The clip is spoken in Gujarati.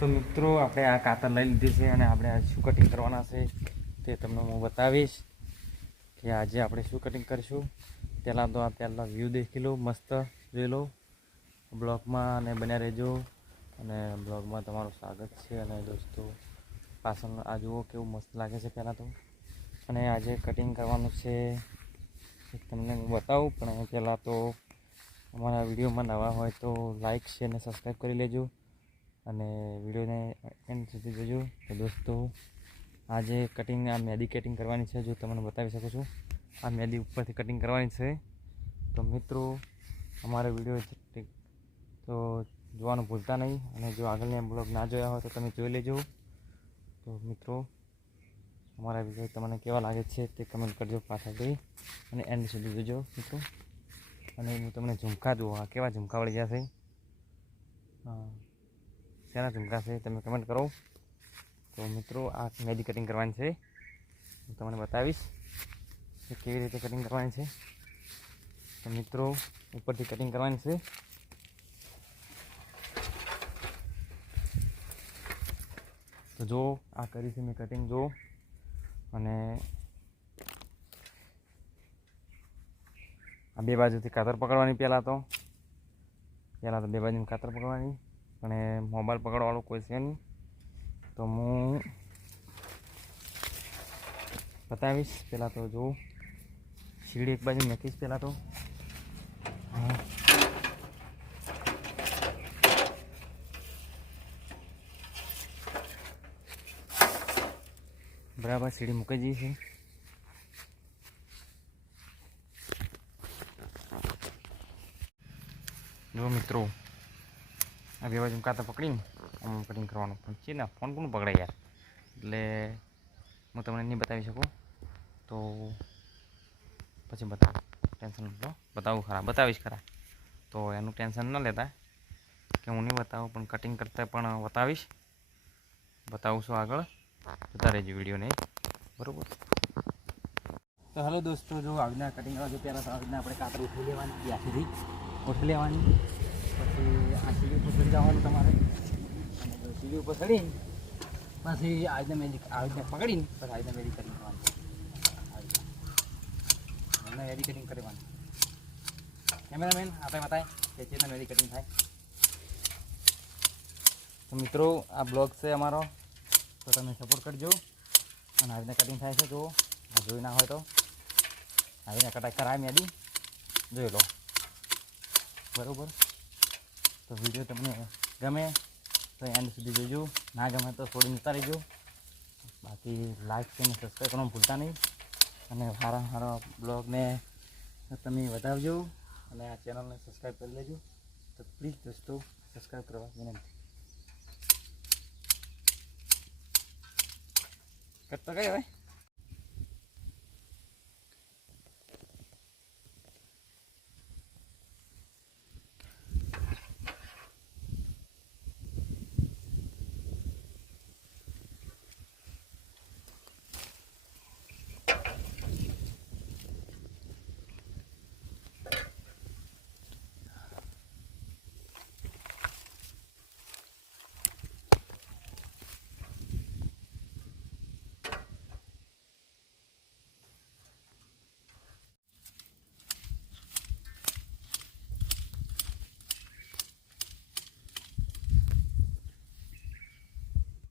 તો મિત્રો, આપણે આ કાતર લઈ લીધી છે અને આપણે આ શું કટિંગ કરવાના છે તે તમને હું બતાવીશ કે આજે આપણે શું કટિંગ કરીશું. પહેલાં તો આ પહેલાં વ્યૂ દેખી લો, મસ્ત જોઈ લો. બ્લોગમાં અને બન્યા રહેજો. અને બ્લોગમાં તમારું સ્વાગત છે. અને દોસ્તો, પાછળ આ જુઓ કેવું મસ્ત લાગે છે પહેલાં તો. અને આજે કટિંગ કરવાનું છે તમને હું બતાવું. પણ પહેલાં તો અમારા વિડીયોમાં નવા હોય તો લાઇક શેર અને સબસ્ક્રાઈબ કરી લેજો. અને વિડીયોને એન્ડ સુધી જોજો. તો દોસ્તો, આજે કટિંગ આ મેદી કટિંગ કરવાની છે, જો તમને બતાવી શકું છું. આ મેદી ઉપરથી કટિંગ કરવાની છે. તો મિત્રો, અમારો વીડિયો તો જોવાનું ભૂલતા નહીં. અને જો આગળના બ્લોગ ના જોયા હોય તો તમે જોઈ લેજો. તો મિત્રો, અમારા વીડિયો તમને કેવા લાગે છે તે કમેન્ટ કરજો પાછા જઈ અને એન્ડ સુધી જોજો, મિત્રો. અને હું તમને ઝુમકા દઉં. આ કેવા ઝુમકા વળી જશે? હા. શેના ઝુમકા છે, તમે કમેન્ટ કરો. તો મિત્રો, આ મેદી કટિંગ કરવાની છે. હું તમને બતાવીશ કે કેવી રીતે કટિંગ કરવાની છે. તો મિત્રો, ઉપરથી કટિંગ કરવાની છે. તો જો, આ કરી છે મેં કટિંગ જો. અને આ બે બાજુથી કાતર પકડવાની પહેલાં તો. પહેલાં તો બે બાજુની કાતર પકડવાની. અને મોબાઈલ પકડવાળું કોઈ છે નહીં. તો હું બતાવીશ. પહેલાં તો જોઉં શીડી એક બાજુ નાખીશ પહેલાં તો. બરાબર, સીડી મૂકી જઈએ છે. જો મિત્રો. આ બે બાજુ કાતા પકડીને આમ કટિંગ કરવાનું. પણ છે ને, ફોન કોણ પકડે યાર? એટલે હું તમને નહીં બતાવી શકું. તો પછી બતાવું. ટેન્શન લો. બતાવું ખરા. બતાવીશ ખરા. તો એનું ટેન્શન ન લેતા. કે હું નહીં બતાવું, પણ કટિંગ કરતાં પણ બતાવીશ. બતાવું છું આગળ. જોતા રહેજો વિડીયોને. બરાબર? તો હલો દોસ્તો, જો આગના કટિંગ કરવા જો પહેલાં તો આપણે કાતર ઉઠી લેવાની, ત્યાંથી ઉઠી લેવાની. પછી આ સીડી ઉપર ચડી જવાનું તમારે. અને જો સીડી ઉપર ચડી પછી આજને મેજી આવી રીતના પકડીને પછી આજને મેજી કટિંગ કરવાની આવી રીતના એમને મેજી કટિંગ કરવાની કેમેરામેન આપણે બતાય કે ચેતના મેજી કટિંગ થાય. તો મિત્રો, આ બ્લોગ છે અમારો. તો તમે સપોર્ટ કરજો. અને આવી રીતના કટિંગ થાય છે તો જોઈ ના હોય તો. આવી રીતના કટાઈ કરાય મેદી. જોઈ લો. બરાબર? તો વીડિયો તમને ગમે તો એન્ડ સુધી જોજો. ના ગમે તો છોડીને જતા રહેજો બાકી લાઈક અને સબસ્ક્રાઈબ કરવાનું ભૂલતા નહીં. અને સારા સારા બ્લોગને તમે વધારજો અને આ ચેનલને સબસ્ક્રાઈબ કરી લેજો. તો પ્લીઝ દોસ્તો સબસ્ક્રાઈબ કરવા વિનંતી. કરતો કઈ હવે